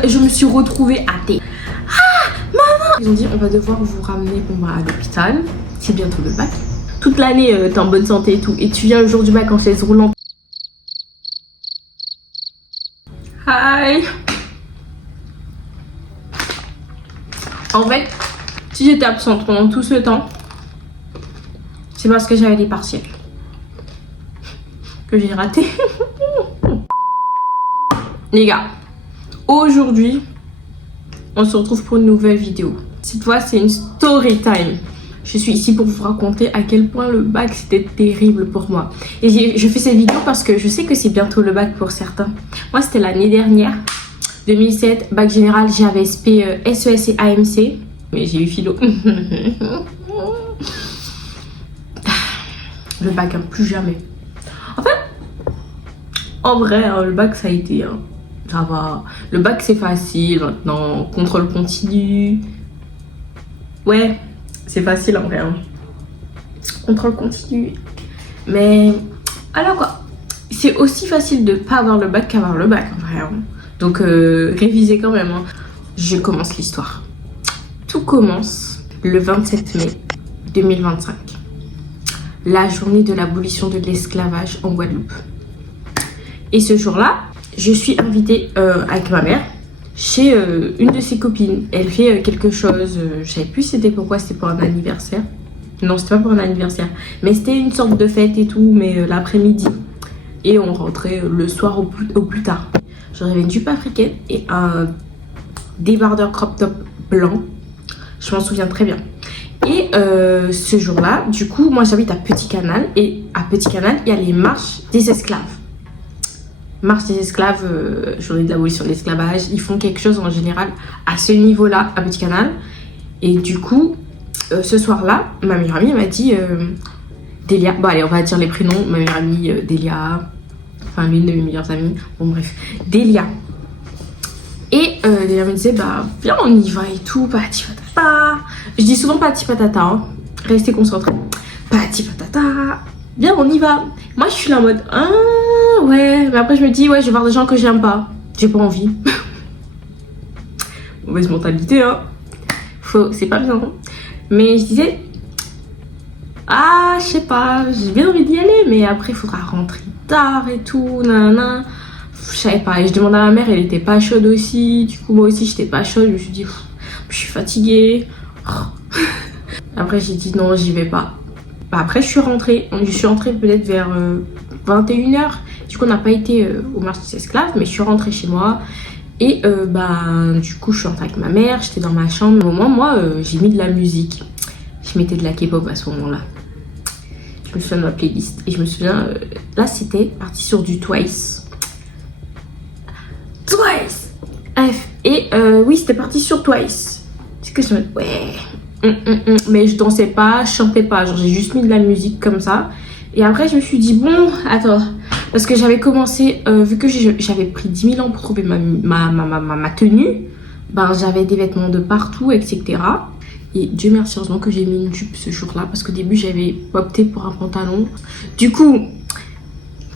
Je me suis retrouvée à thé. Ah, maman! Ils ont dit on va devoir vous ramener à l'hôpital. C'est bientôt le bac. Toute l'année, t'es en bonne santé et tout. Et tu viens le jour du bac en chaise roulante. Hi! En fait, si j'étais absente pendant tout ce temps, c'est parce que j'avais des partiels que j'ai raté. Les gars, aujourd'hui, on se retrouve pour une nouvelle vidéo. Cette fois, c'est une story time. Je suis ici pour vous raconter à quel point le bac c'était terrible pour moi. Et je fais cette vidéo parce que je sais que c'est bientôt le bac pour certains. Moi, c'était l'année dernière, 2007, bac général, j'avais SP, SES et AMC. Mais j'ai eu philo. Le bac, hein, plus jamais. En fait, en vrai, hein, le bac ça a été... Hein, ça va. Le bac c'est facile maintenant. Contrôle continu. Ouais, c'est facile en vrai. Hein. Contrôle continu. Mais alors quoi, c'est aussi facile de pas avoir le bac qu'avoir le bac en vrai. Hein. Donc révisez quand même. Hein. Je commence l'histoire. Tout commence le 27 mai 2025. La journée de l'abolition de l'esclavage en Guadeloupe. Et ce jour-là, je suis invitée avec ma mère chez une de ses copines. Elle fait quelque chose, je savais plus c'était pourquoi, c'était pour un anniversaire. Non, c'était pas pour un anniversaire, mais c'était une sorte de fête et tout, mais l'après-midi. Et on rentrait le soir au plus tard. J'avais une jupe africaine et un débardeur crop top blanc. Je m'en souviens très bien. Et ce jour-là, du coup, moi j'habite à Petit Canal. Et à Petit Canal, il y a les marches des esclaves. Marche des esclaves, journée de l'abolition de l'esclavage. Ils font quelque chose en général à ce niveau-là, à Petit Canal. Et du coup, ce soir-là, ma meilleure amie m'a dit Delia. Bon, allez, on va dire les prénoms. Ma meilleure amie, Delia. Enfin, l'une de mes meilleures amies. Bon, bref. Delia. Et Delia me disait, bah, viens, on y va et tout. Pati patata. Je dis souvent pati patata. Hein. Restez concentrés. Pati patata. Viens, on y va. Moi, je suis là en mode, ah ouais. Mais après, je me dis, ouais, je vais voir des gens que j'aime pas. J'ai pas envie. Mauvaise mentalité, hein. C'est pas bien. Hein. Mais je disais, ah, je sais pas, j'ai bien envie d'y aller, mais après, il faudra rentrer tard et tout, nanana. Je savais pas. Et je demandais à ma mère, elle était pas chaude aussi. Du coup, moi aussi, j'étais pas chaude. Je me suis dit, je suis fatiguée. Après, j'ai dit, non, j'y vais pas. Après, je suis rentrée peut-être vers 21h. Du coup, on n'a pas été au marché des esclaves, mais je suis rentrée chez moi. Et du coup, je suis rentrée avec ma mère, j'étais dans ma chambre. Au moment, moi, j'ai mis de la musique. Je mettais de la K-pop à ce moment-là. Je me souviens de ma playlist. Et je me souviens, là, c'était parti sur du Twice. Twice! Bref. Et oui, c'était parti sur Twice. C'est que je me dis, ouais... Mais je dansais pas, je chantais pas, genre j'ai juste mis de la musique comme ça. Et après je me suis dit bon, attends, parce que j'avais commencé, vu que j'avais pris 10 000 ans pour trouver ma tenue, ben j'avais des vêtements de partout, etc. Et Dieu merci, heureusement que j'ai mis une jupe ce jour-là, parce qu'au début j'avais opté pour un pantalon. Du coup,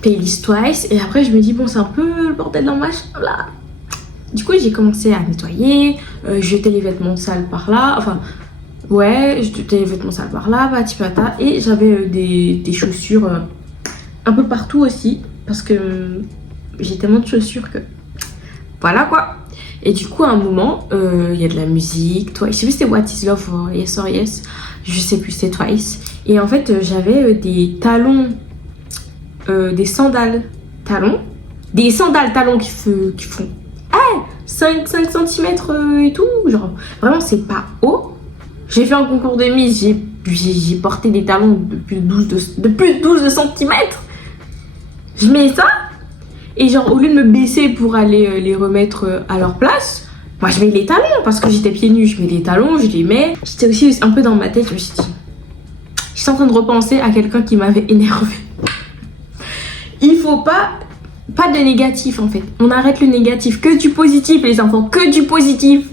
playlist Twice, et après je me dis bon, c'est un peu le bordel dans ma chambre là. Du coup j'ai commencé à nettoyer, jeter les vêtements sales par là, enfin... Ouais, je jetais les vêtements sales par là, patipata. Et j'avais des chaussures un peu partout aussi. Parce que j'ai tellement de chaussures que... Voilà quoi. Et du coup, à un moment, il y a de la musique. Twice. Je sais plus c'était What is Love or Yes or Yes. Je sais plus, c'est Twice. Et en fait, j'avais des talons, des sandales talons. Des sandales talons qui font 5 cm et tout. Genre, vraiment, c'est pas haut. J'ai fait un concours de Miss, j'ai porté des talons de plus de 12 cm. Je mets ça et genre au lieu de me baisser pour aller les remettre à leur place, moi je mets les talons parce que j'étais pieds nus, je mets les talons, je les mets. J'étais aussi un peu dans ma tête, je me suis dit, j'étais en train de repenser à quelqu'un qui m'avait énervé. Il faut pas de négatif en fait. On arrête le négatif, que du positif les enfants, que du positif.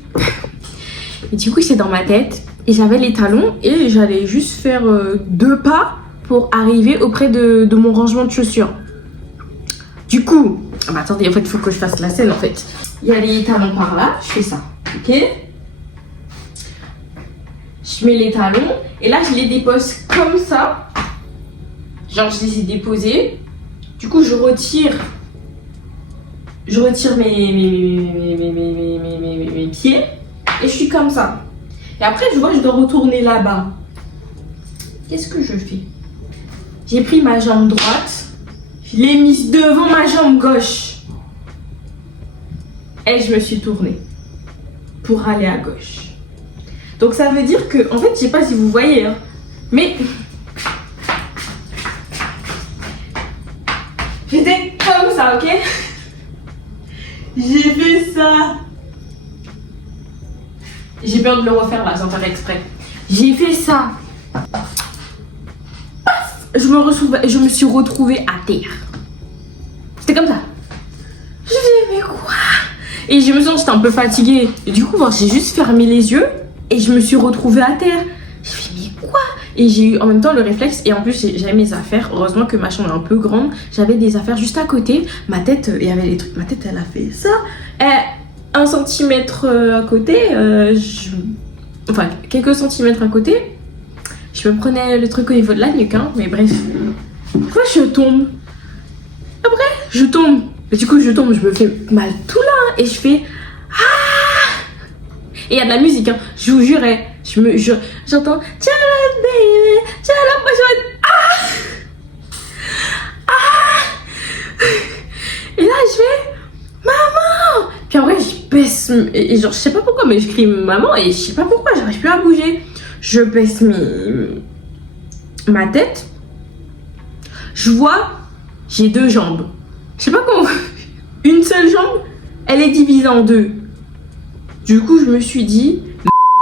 Et du coup c'est dans ma tête. Et j'avais les talons et j'allais juste faire 2 pas pour arriver auprès de mon rangement de chaussures. Du coup, attendez, en fait, il faut que je fasse la scène en fait. Il y a les talons par là, je fais ça, ok? Je mets les talons et là je les dépose comme ça. Genre je les ai déposés. Du coup je retire mes pieds et je suis comme ça. Et après je vois que je dois retourner là-bas. Qu'est-ce que je fais? J'ai pris ma jambe droite, je l'ai mise devant ma jambe gauche. Et je me suis tournée pour aller à gauche. Donc ça veut dire que, en fait, je sais pas si vous voyez, hein, mais j'étais comme ça, ok? J'ai fait ça. J'ai peur de le refaire là, sans faire exprès. J'ai fait ça. Je me suis retrouvée à terre. C'était comme ça. Je dis, mais quoi? Et je me sens, j'étais un peu fatiguée. Et du coup, bon, j'ai juste fermé les yeux et je me suis retrouvée à terre. J'ai fait, mais quoi? Et j'ai eu en même temps le réflexe. Et en plus, j'avais mes affaires. Heureusement que ma chambre est un peu grande. J'avais des affaires juste à côté. Ma tête, il y avait des trucs. Ma tête, elle a fait ça. Et 1 centimètre à côté, enfin, quelques centimètres à côté, je me prenais le truc au niveau de la nuque, hein. Mais bref. Après, je tombe. Après, je tombe. Et du coup, je tombe, je me fais mal tout là. Hein, et je fais ah. Et il y a de la musique, hein. Je vous jurais. J'entends Charlotte baby, Charlotte, moi je vais ah. Et là, je fais maman. Puis après, je baisse. Et genre, je sais pas pourquoi, mais je crie maman. Et je sais pas pourquoi, j'arrive plus à bouger. Je baisse ma tête. Je vois, j'ai 2 jambes. Je sais pas comment. Une seule jambe, elle est divisée en 2. Du coup, je me suis dit,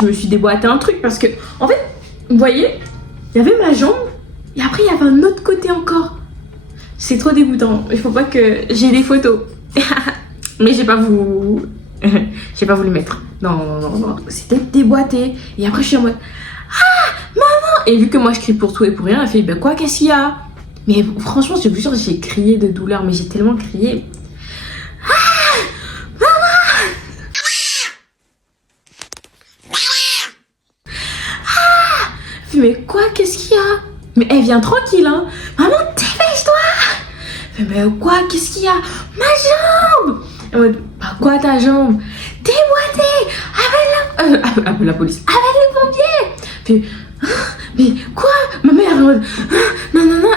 je me suis déboîté un truc parce que, en fait, vous voyez, il y avait ma jambe et après, il y avait un autre côté encore. C'est trop dégoûtant. Il faut pas que j'ai des photos. Mais j'ai pas voulu mettre. Non. C'était déboîté. Et après, je suis en mode, ah, maman. Et vu que moi, je crie pour tout et pour rien, elle fait, ben quoi, qu'est-ce qu'il y a? Mais franchement, je vous jure, j'ai crié de douleur, mais j'ai tellement crié. Ah, maman! Ah! Mais quoi, qu'est-ce qu'il y a? Mais elle vient tranquille, hein. Maman, dépêche-toi! Mais quoi, qu'est-ce qu'il y a? Ma jambe! Bah quoi ta jambe? Déboîtée! Appelle la police. Appelle les pompiers! Puis, mais quoi? Ma mère, non,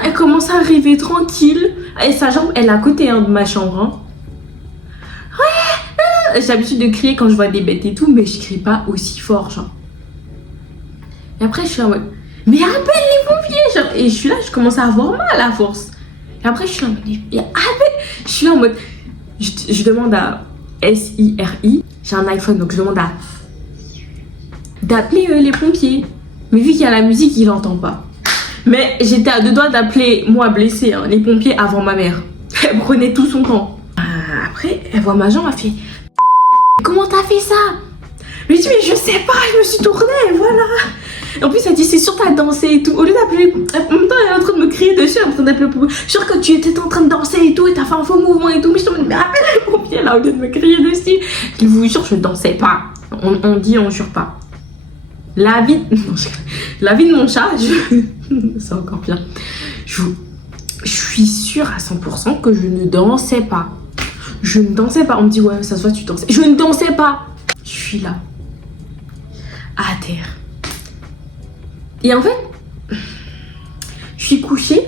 elle commence à arriver tranquille. Et sa jambe, elle est à côté de ma chambre. Hein. Ouais, j'ai l'habitude de crier quand je vois des bêtes et tout, mais je crie pas aussi fort, genre. Et après, je suis en mode, mais appelle les pompiers! Genre, et je suis là, je commence à avoir mal à force. Et après, je suis en mode, je suis en mode, je demande à SIRI, j'ai un iPhone, donc je demande d'appeler les pompiers. Mais vu qu'il y a la musique, il n'entend pas. Mais j'étais à 2 doigts d'appeler, moi blessée, hein, les pompiers avant ma mère. Elle prenait tout son temps. Après, elle voit ma jambe, elle fait comment t'as fait ça? Mais je dis, mais je sais pas, je me suis tournée, voilà. Et en plus, elle dit, c'est sûr, t'as dansé et tout. Au lieu d'appeler, en même temps, elle est en train de me crier dessus, elle est en train d'appeler le pompier. Je suis sûre que tu étais en train de danser et tout, et t'as fait un faux mouvement et tout. Mais je te dis, mais appelle les pompiers là, au lieu de me crier dessus. Je vous jure, je dansais pas. On dit, on jure pas. La vie de mon chat, c'est encore pire. Je suis sûre à 100% que je ne dansais pas. Je ne dansais pas. On me dit, ouais, ça se voit, tu dansais. Je ne dansais pas. Je suis là, à terre. Et en fait, je suis couchée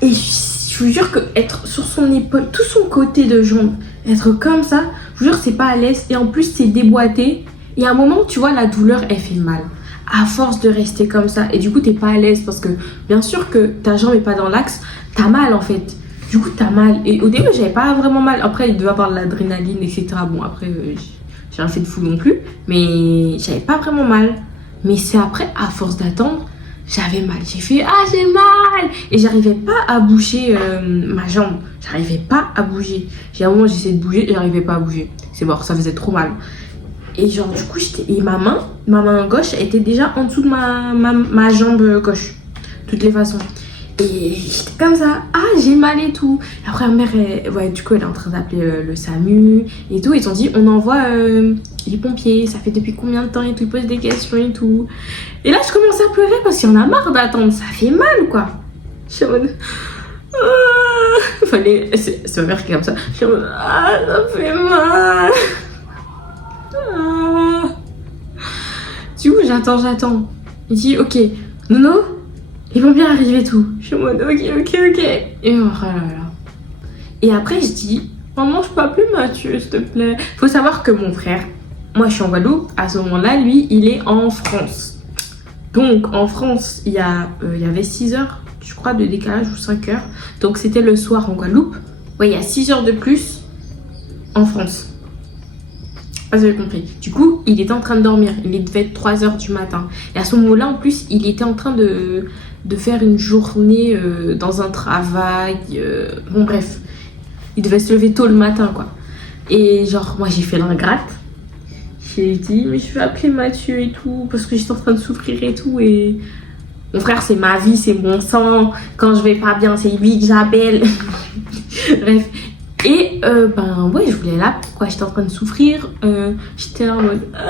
et je vous jure que être sur son épaule, tout son côté de jambe, être comme ça, je vous jure, c'est pas à l'aise. Et en plus, c'est déboîté. Et à un moment, tu vois, la douleur, elle fait mal. À force de rester comme ça. Et du coup, t'es pas à l'aise parce que, bien sûr que ta jambe est pas dans l'axe, t'as mal en fait. Du coup, t'as mal. Et au début, j'avais pas vraiment mal. Après, il devait avoir de l'adrénaline, etc. Bon, après, j'ai rien fait de fou non plus. Mais j'avais pas vraiment mal. Mais c'est après, à force d'attendre, j'avais mal. J'ai fait, ah, j'ai mal! Et j'arrivais pas à bouger ma jambe. J'arrivais pas à bouger. J'ai un moment, j'essayais de bouger et j'arrivais pas à bouger. C'est mort, ça faisait trop mal. Et genre, du coup, et ma main gauche était déjà en dessous de ma jambe gauche. De toutes les façons. Et j'étais comme ça, ah j'ai mal et tout. Après ma mère, ouais, du coup elle est en train d'appeler le SAMU et tout. Ils ont dit on envoie les pompiers, ça fait depuis combien de temps et tout. Ils posent des questions et tout. Et là je commence à pleurer parce qu'il y en a marre d'attendre, ça fait mal quoi. Je suis en mode... c'est ma mère qui est comme ça. Je suis en mode ah ça fait mal. Ah. Du coup j'attends. Il dit ok, Nono, ils vont bien arriver et tout. Je suis en mode ok. Et oh là là. Et après je dis, maman je peux appeler Mathieu s'il te plaît. Faut savoir que mon frère, moi je suis en Guadeloupe, à ce moment-là lui il est en France. Donc en France il y avait 6 heures, je crois, de décalage ou 5 heures. Donc c'était le soir en Guadeloupe. Ouais, il y a 6 heures de plus en France. Ah, vous avez compris. Du coup, il était en train de dormir. Il devait être 3 heures du matin. Et à ce moment-là, en plus, il était en train de faire une journée dans un travail. Bon, bref. Il devait se lever tôt le matin, quoi. Et genre, moi, j'ai fait l'ingrate. J'ai dit, mais je vais appeler Mathieu et tout, parce que j'étais en train de souffrir et tout. Et mon frère, c'est ma vie, c'est mon sang. Quand je vais pas bien, c'est lui que j'appelle. Bref. Et ben ouais, je voulais là, quoi, j'étais en train de souffrir, j'étais là en mode ah,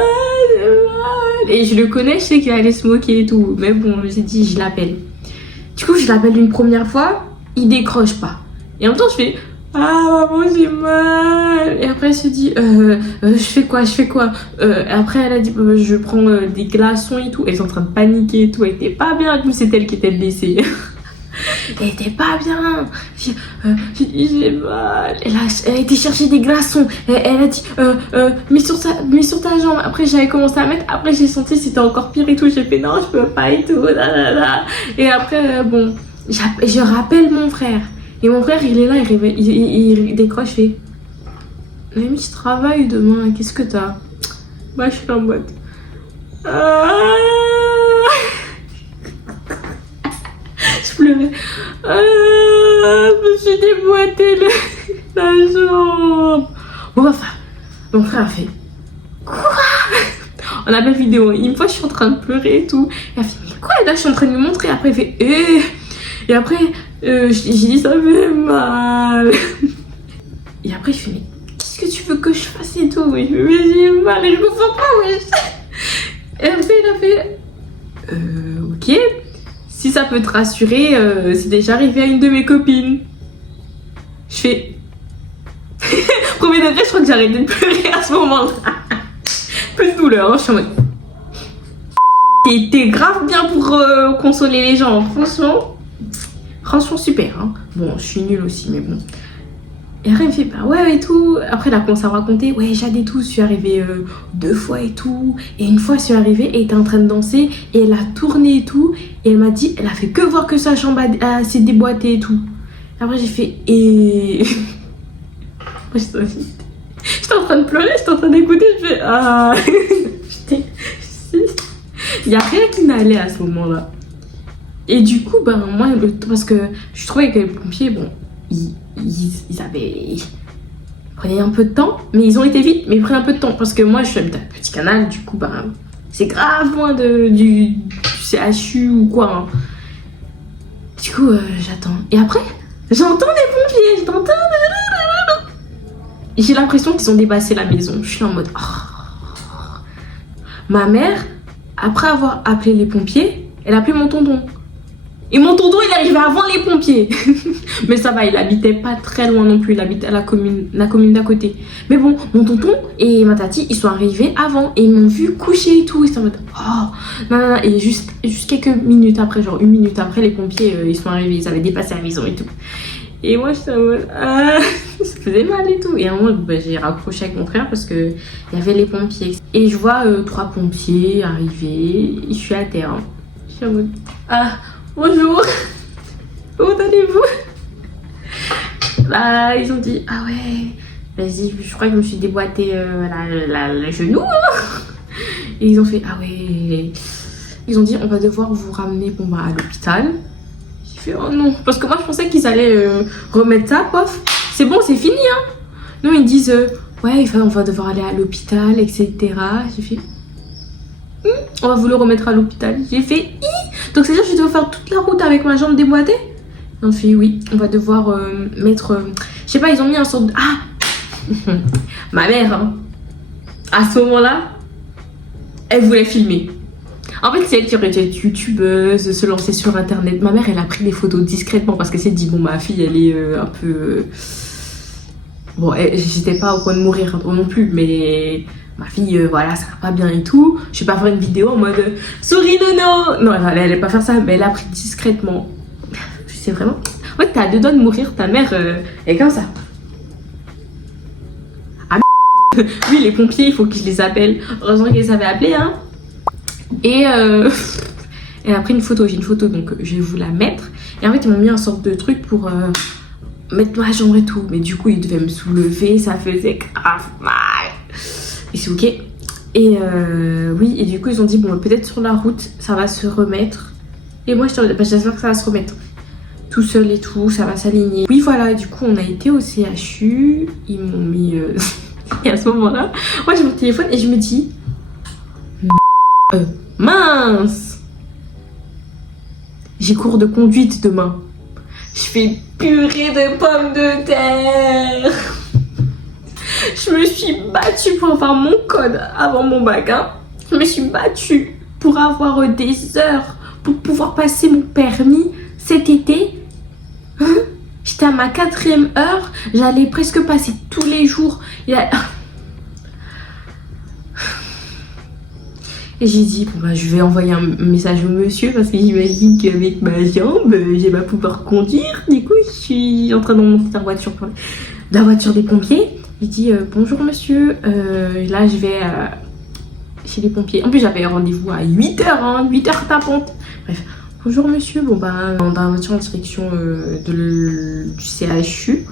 j'ai mal. Et je le connais, je sais qu'il allait se moquer et tout, mais bon, je me suis dit, je l'appelle. Du coup, je l'appelle une première fois, il décroche pas. Et en même temps, je fais ah maman, j'ai mal. Et après, elle se dit je fais quoi. Après, elle a dit je prends des glaçons et tout. Elle est en train de paniquer et tout, elle était pas bien, comme c'est elle qui était blessée. Elle était pas bien. J'ai dit j'ai mal. Elle a été chercher des glaçons. Elle a dit mets sur ta jambe. Après j'avais commencé à mettre. Après j'ai senti que c'était encore pire et tout. J'ai fait non je peux pas et tout. Et après bon je rappelle mon frère. Et mon frère il est là, il décroche fait Mamie je travaille demain. Qu'est-ce que t'as? Bah je suis en mode je pleurais. Je me suis déboîté la jambe. Bon, enfin, mon frère a fait quoi? On appelle vidéo. Une fois, je suis en train de pleurer et tout. Il a fait mais quoi? Et là, je suis en train de lui montrer. Après, il fait Et après, j'ai dit ça fait mal. Et après, je fais mais qu'est-ce que tu veux que je fasse et tout? Et je fais mais j'ai mal et je comprends pas, wesh. Et après, il a fait ok. Si ça peut te rassurer, c'est déjà arrivé à une de mes copines. Je fais... Premier degré, je crois que j'ai arrêté de pleurer à ce moment-là. Peu de douleur, hein, je suis en mode... T'es grave bien pour consoler les gens, franchement super. Hein. Bon, je suis nulle aussi, mais bon. Et après, elle me fait, bah ouais et tout. Après, elle a commencé à me raconter, ouais, Jade et tout, je suis arrivée 2 fois et tout. Et une fois, je suis arrivée et elle était en train de danser. Et elle a tourné et tout. Et elle m'a dit, elle a fait que voir que sa chambre s'est déboîtée et tout. Après, j'ai fait, et... Moi, j'étais en train de pleurer, j'étais en train d'écouter. Je fais, ah... Il n'y a rien qui m'allait à ce moment-là. Et du coup, ben, moi, parce que je trouvais que les pompiers, bon, ils prenaient un peu de temps, mais ils ont été vite, mais ils prenaient un peu de temps parce que moi je suis un petit canal, du coup bah c'est grave loin du CHU ou quoi. Hein. Du coup j'attends. Et après j'entends les pompiers, j'ai l'impression qu'ils ont dépassé la maison. Je suis en mode ma mère, après avoir appelé les pompiers, elle a appelé mon tonton. Et mon tonton, il arrivait avant les pompiers. Mais ça va, il habitait pas très loin non plus. Il habitait à la commune d'à côté. Mais bon, mon tonton et ma tati, ils sont arrivés avant. Et ils m'ont vu coucher et tout. Ils sont en mode, oh, non. Et juste quelques minutes après, genre 1 minute après, les pompiers, ils sont arrivés. Ils avaient dépassé la maison et tout. Et moi, j'étais en mode, ça faisait mal et tout. Et à un moment, j'ai raccroché avec mon frère parce que il y avait les pompiers. Et je vois 3 pompiers arriver. Je suis à terre. Hein. Je suis en mode, bonjour, comment allez-vous? Bah, ils ont dit, ah ouais, vas-y, je crois que je me suis déboîté le genou. Hein. Et ils ont fait, ah ouais. Ils ont dit, on va devoir vous ramener à l'hôpital. J'ai fait, oh non, parce que moi je pensais qu'ils allaient remettre ça, pof. C'est bon, c'est fini. Hein. Non, ils disent, ouais, on va devoir aller à l'hôpital, etc. J'ai fait, on va vous le remettre à l'hôpital. J'ai fait, donc c'est-à-dire que je dois faire toute la route avec ma jambe déboîtée? On fait oui, on va devoir mettre... je sais pas, ils ont mis un sort de... Ah ma mère, hein, à ce moment-là, elle voulait filmer. En fait, c'est elle qui aurait été youtubeuse, se lancer sur internet. Ma mère, elle a pris des photos discrètement parce qu'elle s'est dit, bon, ma fille, elle est un peu... Bon, j'étais pas au point de mourir non plus, mais... Ma fille, voilà, ça va pas bien et tout. Je vais pas faire une vidéo en mode souris nono. Non, elle allait pas faire ça, mais elle a pris discrètement. C'est vraiment. En fait, t'as deux doigts de mourir, ta mère est comme ça. Ah, oui, les pompiers, il faut que je les appelle. Heureusement qu'ils les avaient appelés, hein. Et elle a pris une photo. J'ai une photo, donc je vais vous la mettre. Et en fait, ils m'ont mis un sorte de truc pour mettre ma jambe et tout. Mais du coup, ils devaient me soulever, ça faisait grave mal. Et c'est ok. Et oui, et du coup, ils ont dit, bon, peut-être sur la route, ça va se remettre. Et moi, j'espère que ça va se remettre. Tout seul et tout, ça va s'aligner. Oui, voilà, du coup, on a été au CHU. Ils m'ont mis... Et à ce moment-là, moi, j'ai mon téléphone et je me dis... mince! J'ai cours de conduite demain. Je fais purée de pommes de terre. Je me suis battue pour avoir mon code avant mon bac. Hein. Je me suis battue pour avoir des heures pour pouvoir passer mon permis cet été. Hein. J'étais à ma 4e heure. J'allais presque passer tous les jours. Et j'ai dit, bon bah, je vais envoyer un message au monsieur parce que j'imagine qu'avec ma jambe, je vais pas pouvoir conduire. Du coup, je suis en train de monter dans la voiture des pompiers. J'ai dit bonjour monsieur, là je vais chez les pompiers. En plus j'avais rendez-vous à 8h, hein, 8h tapante. Bref, bonjour monsieur, bon bah dans la voiture en direction du CHU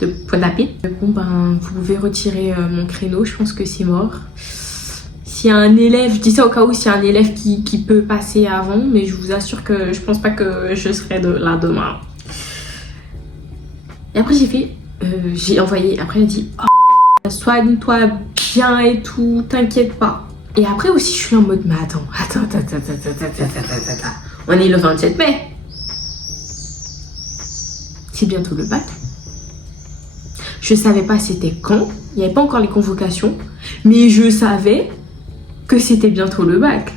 de Pointe-à-Pied. Bon ben vous pouvez retirer mon créneau, je pense que c'est mort. S'il y a un élève, je dis ça au cas où s'il y a un élève qui peut passer avant, mais je vous assure que je pense pas que je serai là demain. Et après j'ai envoyé, après elle a dit oh, soigne-toi bien et tout, t'inquiète pas. Et après aussi je suis en mode mais attends. On est le 27 mai. C'est bientôt le bac. Je savais pas c'était quand, il n'y avait pas encore les convocations, mais je savais que c'était bientôt le bac.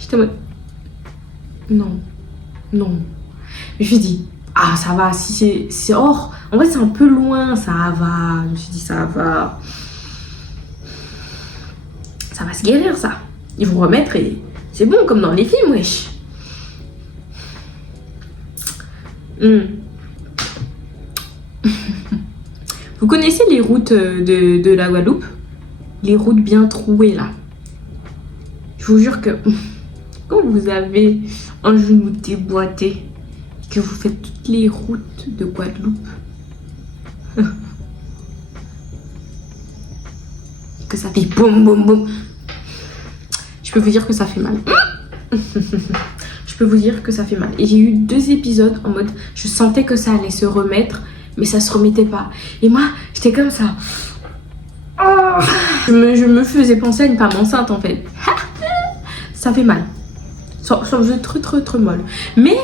J'étais en mode non. Je me dis ah ça va, si c'est hors. En vrai c'est un peu loin, ça va. Je me suis dit ça va se guérir ça. Ils vont remettre et c'est bon comme dans les films wesh. Vous connaissez les routes de la Guadeloupe? Les routes bien trouées là. Je vous jure que quand vous avez un genou déboîté, que vous faites toutes les routes de Guadeloupe, que ça fait boum boum boum, je peux vous dire que ça fait mal. Je peux vous dire que ça fait mal. Et j'ai eu 2 épisodes en mode je sentais que ça allait se remettre, mais ça se remettait pas. Et moi j'étais comme ça. Oh, je me faisais penser à une femme enceinte en fait. Ça fait mal. Ça faisait très mal. Mais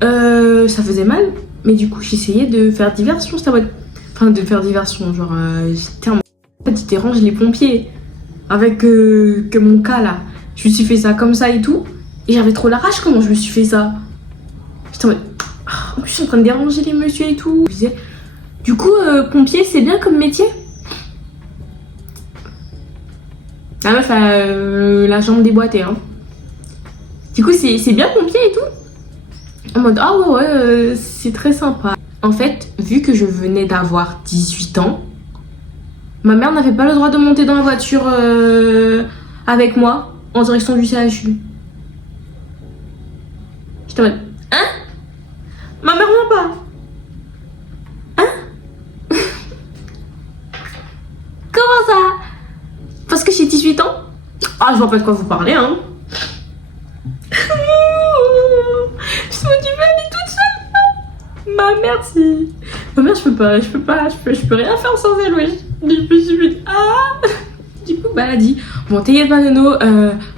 ça faisait mal. Mais du coup j'essayais de faire diversion. Enfin de faire diversion. Genre j'étais en mode en fait, ils dérangent les pompiers. Avec que mon cas là. Je me suis fait ça comme ça et tout. Et j'avais trop la rage comment je me suis fait ça. J'étais en mode en plus je suis en train de déranger les messieurs et tout. Je disais du coup pompier c'est bien comme métier. La meuf a la jambe déboîtée hein. Du coup c'est bien pompier et tout. En mode ah ouais c'est très sympa. En fait vu que je venais d'avoir 18 ans, ma mère n'avait pas le droit de monter dans la voiture avec moi en direction du CHU. J'étais en mode hein? Ma mère vient pas. Hein? Comment ça? Parce que j'ai 18 ans? Ah, je vois pas de quoi vous parlez, hein. Je me dis, mais elle est toute seule. Ma mère, si. Ma mère, je peux rien faire sans elle, wesh. Du coup, bah, elle a dit, bon, t'inquiète pas, Nono,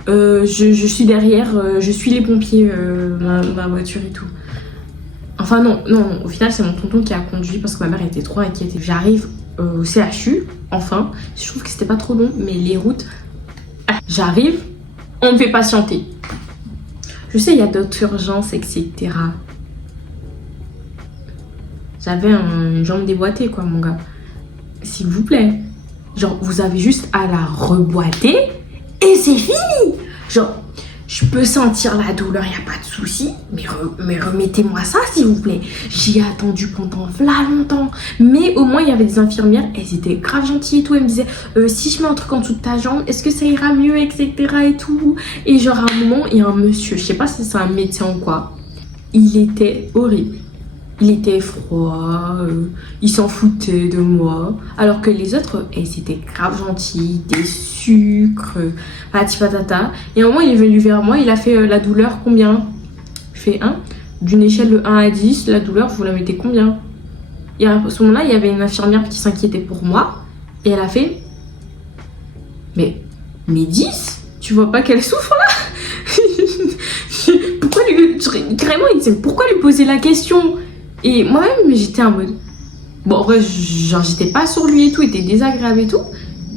Je suis derrière, je suis les pompiers, ma voiture et tout. Enfin non, au final c'est mon tonton qui a conduit parce que ma mère était trop inquiète. J'arrive au CHU, enfin, je trouve que c'était pas trop long, mais les routes, j'arrive, on me fait patienter. Je sais, il y a d'autres urgences, etc. J'avais une jambe déboîtée, quoi, mon gars. S'il vous plaît. Genre, vous avez juste à la reboîter et c'est fini. Genre, je peux sentir la douleur, il n'y a pas de souci. Mais remettez-moi ça, s'il vous plaît. J'y ai attendu pendant longtemps. Mais au moins, il y avait des infirmières. Elles étaient grave gentilles et tout. Elles me disaient, si je mets un truc en dessous de ta jambe, est-ce que ça ira mieux, etc. et tout. Et genre, à un moment, il y a un monsieur, je sais pas si c'est un médecin ou quoi. Il était horrible. Il était froid, il s'en foutait de moi. Alors que les autres, elles étaient grave gentilles, des sucres, patati patata. Et à un moment, il est venu vers moi, il a fait la douleur combien? Je fais 1. D'une échelle de 1 à 10, la douleur, vous la mettez combien? Et à ce moment-là, il y avait une infirmière qui s'inquiétait pour moi. Et elle a fait, mais 10? Tu vois pas qu'elle souffre là? Pourquoi lui... Carrément, il disait, pourquoi lui poser la question? Et moi-même, j'étais en mode... Bon, en vrai, genre, j'étais pas sur lui et tout, il était désagréable et tout.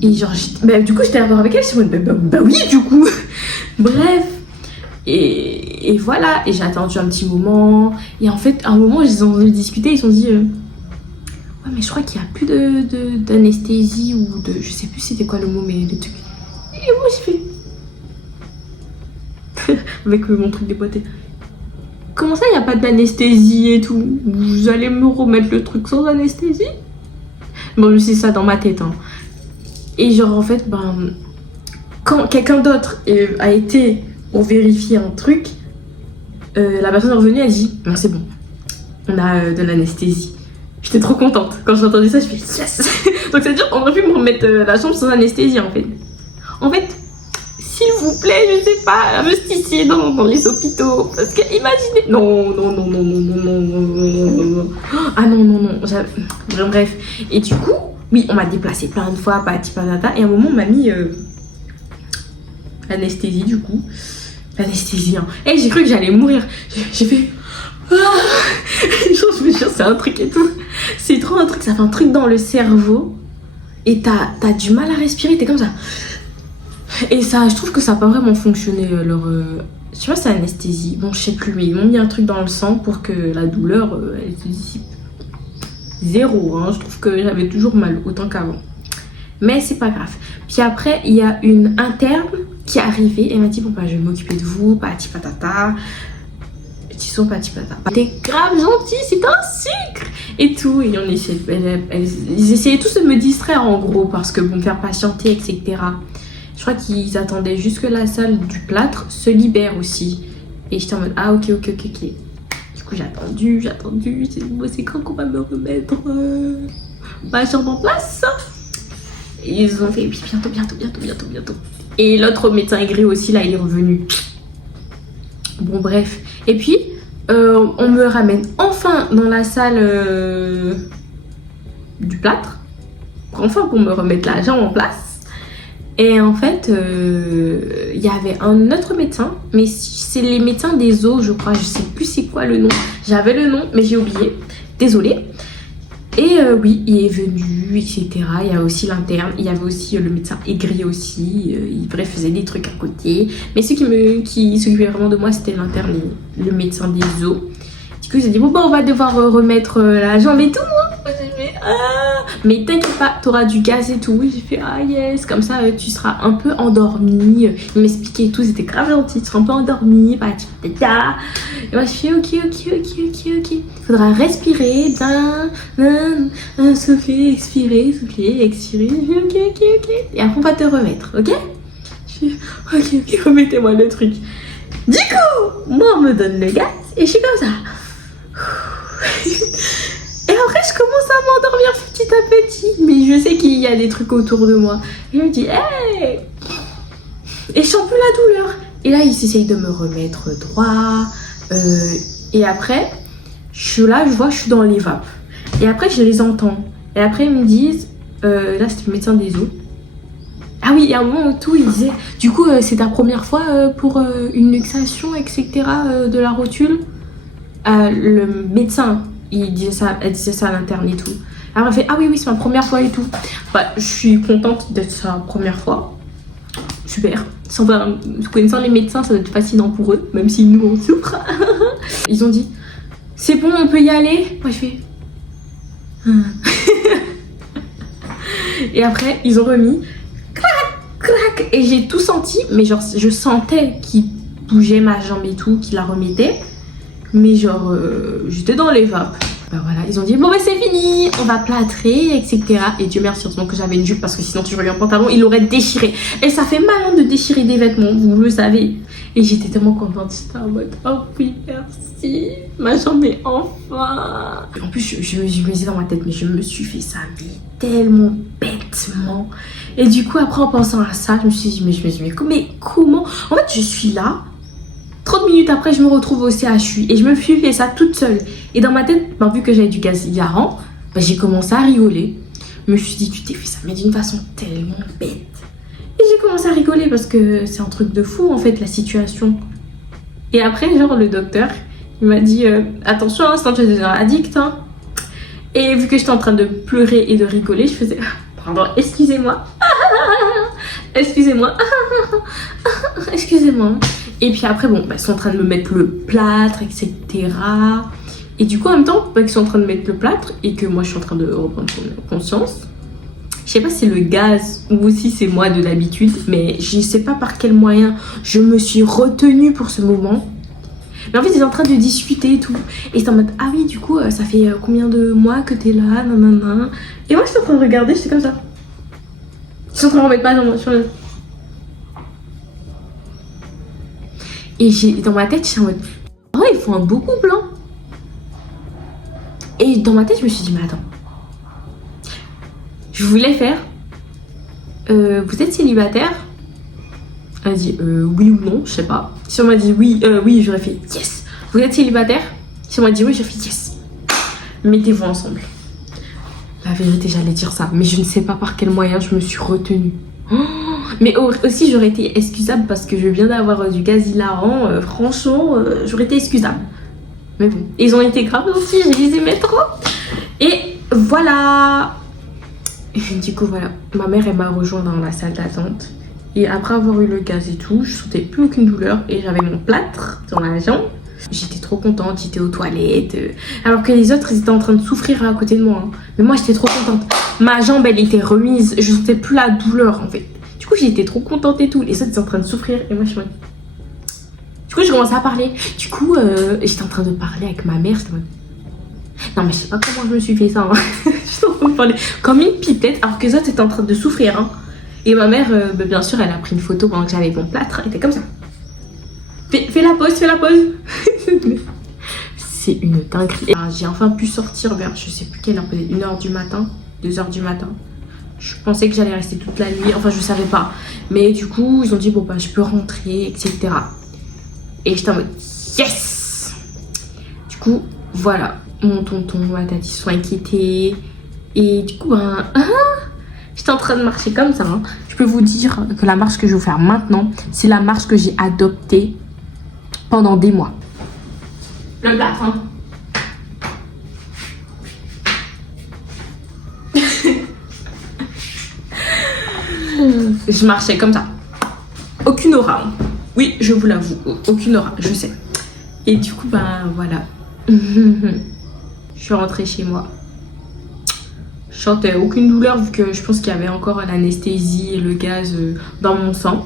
Et genre, du coup, j'étais d'accord avec elle, j'étais en mode, bah oui, du coup. Bref. Et voilà, et j'ai attendu un petit moment. Et en fait, à un moment, ils ont discuté, ils se sont dit... ouais, mais je crois qu'il n'y a plus d'anesthésie ou de... Je sais plus c'était quoi le mot, mais le truc... Et moi, j'ai fait... avec mon truc déboîté. Comment ça, il n'y a pas d'anesthésie et tout? Vous allez me remettre le truc sans anesthésie? Bon, c'est ça dans ma tête. Hein. Et genre, en fait, quand quelqu'un d'autre a été pour vérifier un truc, la personne est revenue, elle dit, non, c'est bon, on a de l'anesthésie. J'étais trop contente. Quand j'ai entendu ça, je fais yes. Donc, c'est-à-dire qu'on aurait pu me remettre la chambre sans anesthésie, en fait. En fait, s'il vous plaît, je sais pas, investissez dans les hôpitaux. Parce que imaginez... Non. Ah non. Bref. Et du coup, oui, on m'a déplacé plein de fois, patata. Et à un moment, on m'a mis l'anesthésie, du coup. L'anesthésie, hein. Et j'ai cru que j'allais mourir. J'ai fait... je me jure, c'est un truc et tout. C'est trop un truc, ça fait un truc dans le cerveau. Et t'as du mal à respirer, t'es comme ça... Et ça, je trouve que ça n'a pas vraiment fonctionné. Je sais pas, c'est anesthésie. Bon, je sais plus, mais ils m'ont mis un truc dans le sang pour que la douleur, elle se dissipe. 0, hein. Je trouve que j'avais toujours mal, autant qu'avant. Mais c'est pas grave. Puis après, il y a une interne qui est arrivée et elle m'a dit, bon, bah, je vais m'occuper de vous, pati patata. Ils pati patata. T'es grave gentil, c'est un sucre et tout. Et on essayait, ils essayaient tous de me distraire en gros, parce que bon, me faire patienter, etc. Je crois qu'ils attendaient juste que la salle du plâtre se libère aussi. Et j'étais en mode, ah ok. Du coup, j'ai attendu. C'est quand qu'on va me remettre ma chambre en place? Et ils ont fait, oui, bientôt. Et l'autre médecin aigri aussi, là, il est revenu. Bon, bref. Et puis, on me ramène enfin dans la salle du plâtre. Enfin, pour me remettre la jambe en place. Et en fait, il y avait un autre médecin, mais c'est les médecins des os, je crois. Je sais plus c'est quoi le nom. J'avais le nom, mais j'ai oublié. Désolée. Et oui, il est venu, etc. Il y a aussi l'interne. Il y avait aussi le médecin aigri aussi. Bref, faisait des trucs à côté. Mais ceux qui s'occupaient vraiment de moi, c'était l'interne et le médecin des os. Du coup, ils ont dit, bon, bah, on va devoir remettre la jambe et tout. J'ai fait, ah. Mais t'inquiète pas, t'auras du gaz et tout. J'ai fait, ah yes, comme ça tu seras un peu endormi. Il m'expliquait et tout, c'était grave gentil, tu seras un peu endormi. Et moi je fais, ok. Faudra respirer bien. Souffler, expirer. Ok. Et après on va te remettre, ok? Je fais, ok, remettez-moi le truc. Du coup, moi on me donne le gaz et je suis comme ça. Et après, je commence à m'endormir petit à petit. Mais je sais qu'il y a des trucs autour de moi. Et je me dis, hey! Et je sens plus la douleur. Et là, ils essayent de me remettre droit. Et après, je suis là, je vois, je suis dans les vapes. Et après, je les entends. Et après, ils me disent, là, c'était le médecin des os. Ah oui, il y a un moment où tout, il disait, du coup, c'est ta première fois pour une luxation, etc. De la rotule. Le médecin, elle disait ça à l'interne et tout. Alors elle fait, ah oui, oui, c'est ma première fois et tout. Bah, je suis contente d'être sa première fois. Super. Connaissant les médecins, ça doit être fascinant pour eux, même si nous, on souffre. Ils ont dit, c'est bon, on peut y aller. Moi, je fais... Et après, ils ont remis... Crac, et j'ai tout senti, mais genre je sentais qu'il bougeait ma jambe et tout, qu'il la remettait, mais genre j'étais dans les vapes. Bah voilà, ils ont dit bon bah c'est fini, on va plâtrer, etc. Et Dieu merci heureusement que j'avais une jupe parce que sinon tu regardes un pantalon, il aurait déchiré. Et ça fait mal hein, de déchirer des vêtements, vous le savez. Et j'étais tellement contente, j'étais en mode oh oui merci, ma jambe est enfin. En plus je me disais dans ma tête mais je me suis fait ça mais tellement bêtement. Et du coup après en pensant à ça, je me suis dit mais comment? En fait je suis là, 30 minutes après je me retrouve au CHU et je me suis fait ça toute seule. Et dans ma tête, bah, vu que j'avais du gaz hilarant, bah, j'ai commencé à rigoler. Je me suis dit tu t'es fait ça mais d'une façon tellement bête. Et j'ai commencé à rigoler parce que c'est un truc de fou en fait la situation. Et après genre le docteur il m'a dit attention hein, sinon tu es addict hein. Et vu que j'étais en train de pleurer et de rigoler, je faisais pardon, excusez-moi. Excusez-moi. Excusez-moi. Et puis après bon, bah, ils sont en train de me mettre le plâtre, etc. Et du coup en même temps, bah, ils sont en train de mettre le plâtre et que moi je suis en train de reprendre conscience. Je sais pas si c'est le gaz ou si c'est moi de d'habitude, mais je sais pas par quel moyen je me suis retenue pour ce moment. Mais en fait, ils sont en train de discuter et tout. Et c'est en mode, ah oui, du coup, ça fait combien de mois que t'es là, nanana. Et moi, j'étais en train de regarder, j'étais comme ça. Ils sont en train de remettre pas sur le... Et dans ma tête, j'étais en mode, oh, ils font un beau couple, hein. Et dans ma tête, je me suis dit, mais attends. Je voulais faire, vous êtes célibataire? Elle a dit oui ou non, je sais pas. Si on m'a dit oui, oui, j'aurais fait yes. Vous êtes célibataire? Si on m'a dit oui, j'aurais fait yes. Mettez-vous ensemble. La vérité, j'allais dire ça, mais je ne sais pas par quel moyen je me suis retenue. Oh, mais aussi, j'aurais été excusable parce que je viens d'avoir du gaz hilarant. Franchement, j'aurais été excusable. Mais bon, ils ont été graves aussi, je les aimais trop. Et voilà. Et du coup, voilà, ma mère, elle m'a rejoint dans la salle d'attente. Et après avoir eu le gaz et tout, je sentais plus aucune douleur et j'avais mon plâtre dans la jambe. J'étais trop contente, j'étais aux toilettes. Alors que les autres, ils étaient en train de souffrir à côté de moi. Hein. Mais moi, j'étais trop contente. Ma jambe, elle était remise. Je sentais plus la douleur, en fait. Du coup, j'étais trop contente et tout. Les autres, ils étaient en train de souffrir et moi, je suis... Du coup, je commençais à parler. Du coup, j'étais en train de parler avec ma mère. J'étais en mode... Non, mais je sais pas comment je me suis fait ça. Hein. J'étais en train de parler comme une pipette alors que les autres étaient en train de souffrir. Hein. Et ma mère, bien sûr, elle a pris une photo pendant que j'avais mon plâtre. Elle était comme ça. Fais la pause, fais la pause. C'est une dinguerie. J'ai enfin pu sortir vers, je sais plus quelle heure, peut-être 1h du matin, 2h du matin. Je pensais que j'allais rester toute la nuit. Enfin, je savais pas. Mais du coup, ils ont dit, bon, bah, je peux rentrer, etc. Et j'étais en mode, yes! Du coup, voilà. Mon tonton, ma tati sont inquiétés. Et du coup, ben... j'étais en train de marcher comme ça. Hein. Je peux vous dire que la marche que je vais vous faire maintenant, c'est la marche que j'ai adoptée pendant des mois. Le plâtre, hein. Je marchais comme ça. Aucune aura. Hein. Oui, je vous l'avoue. Aucune aura, je sais. Et du coup, ben voilà. Je suis rentrée chez moi. Je sentais aucune douleur vu que je pense qu'il y avait encore l'anesthésie et le gaz dans mon sang.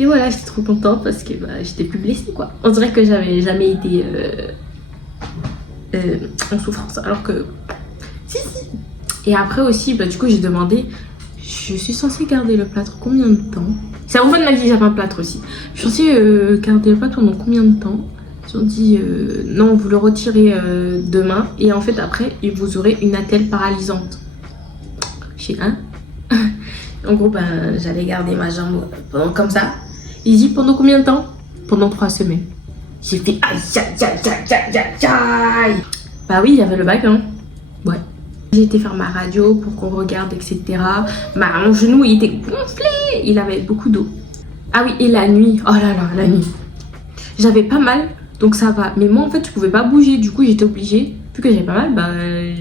Et voilà, j'étais trop contente parce que bah, j'étais plus blessée quoi. On dirait que j'avais jamais été en souffrance alors que... Si. Et après aussi, bah, du coup j'ai demandé, je suis censée garder le plâtre combien de temps? C'est à la fin de ma vie j'avais un plâtre aussi. Je suis censée garder le plâtre pendant combien de temps? Ils ont dit non, vous le retirez demain et en fait après vous aurez une attelle paralysante. J'ai un. En gros ben j'allais garder ma jambe comme ça. Ils disent pendant combien de temps? Pendant 3 semaines. J'ai fait aïe aïe aïe aïe aïe aïe aïe. Bah oui il y avait le bac hein. Ouais. J'ai été faire ma radio pour qu'on regarde, etc. Mon genou, il était gonflé. Il avait beaucoup d'eau. Ah oui, et la nuit. Oh là là, la nuit. J'avais pas mal, donc ça va. Mais moi, en fait, je pouvais pas bouger. Du coup, j'étais obligée. Vu que j'avais pas mal,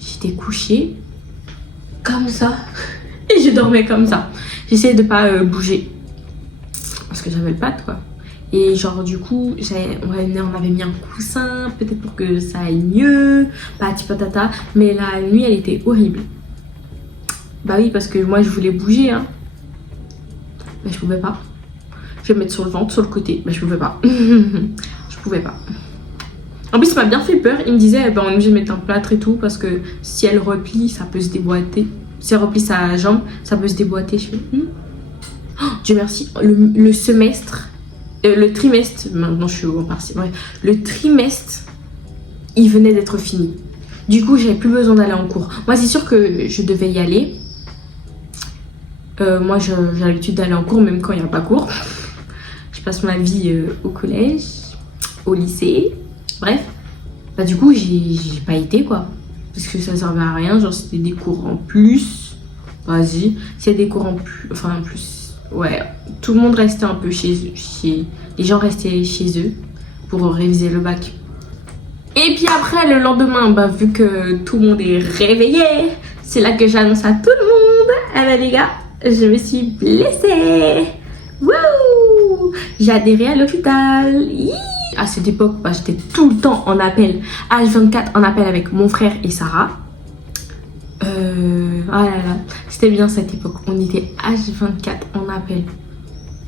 j'étais couchée comme ça. Et je dormais comme ça. J'essayais de pas bouger. Parce que j'avais le pad, quoi. Et genre, du coup, on avait mis un coussin, peut-être pour que ça aille mieux. Patata. Mais la nuit, elle était horrible. Bah oui, parce que moi, je voulais bouger, hein. Mais je pouvais pas. Je vais me mettre sur le ventre, sur le côté. Mais je pouvais pas. Je pouvais pas. En plus, ça m'a bien fait peur. Il me disait, on est obligé de mettre un plâtre et tout, parce que si elle replie, ça peut se déboîter. Si elle replie sa jambe, ça peut se déboîter. Je fais, oh, Dieu merci. Le semestre, le trimestre, maintenant je suis en partiel, bref, le trimestre, il venait d'être fini. Du coup, j'avais plus besoin d'aller en cours. Moi, c'est sûr que je devais y aller. Moi, j'ai l'habitude d'aller en cours, même quand il n'y a pas cours. Je passe ma vie au collège, au lycée. Bref, bah du coup j'ai pas été quoi, parce que ça servait à rien, genre c'était des cours en plus, vas-y, s'il y a des cours en plus, enfin en plus, ouais, tout le monde restait un peu chez eux, les gens restaient chez eux pour réviser le bac. Et puis après le lendemain, bah vu que tout le monde est réveillé, c'est là que j'annonce à tout le monde, ah bah les gars, je me suis blessée, wouh, j'ai adhéré à l'hôpital. À cette époque, bah, j'étais tout le temps en appel, H24 en appel avec mon frère et Sarah. Ah là là, c'était bien cette époque. On était H24 en appel.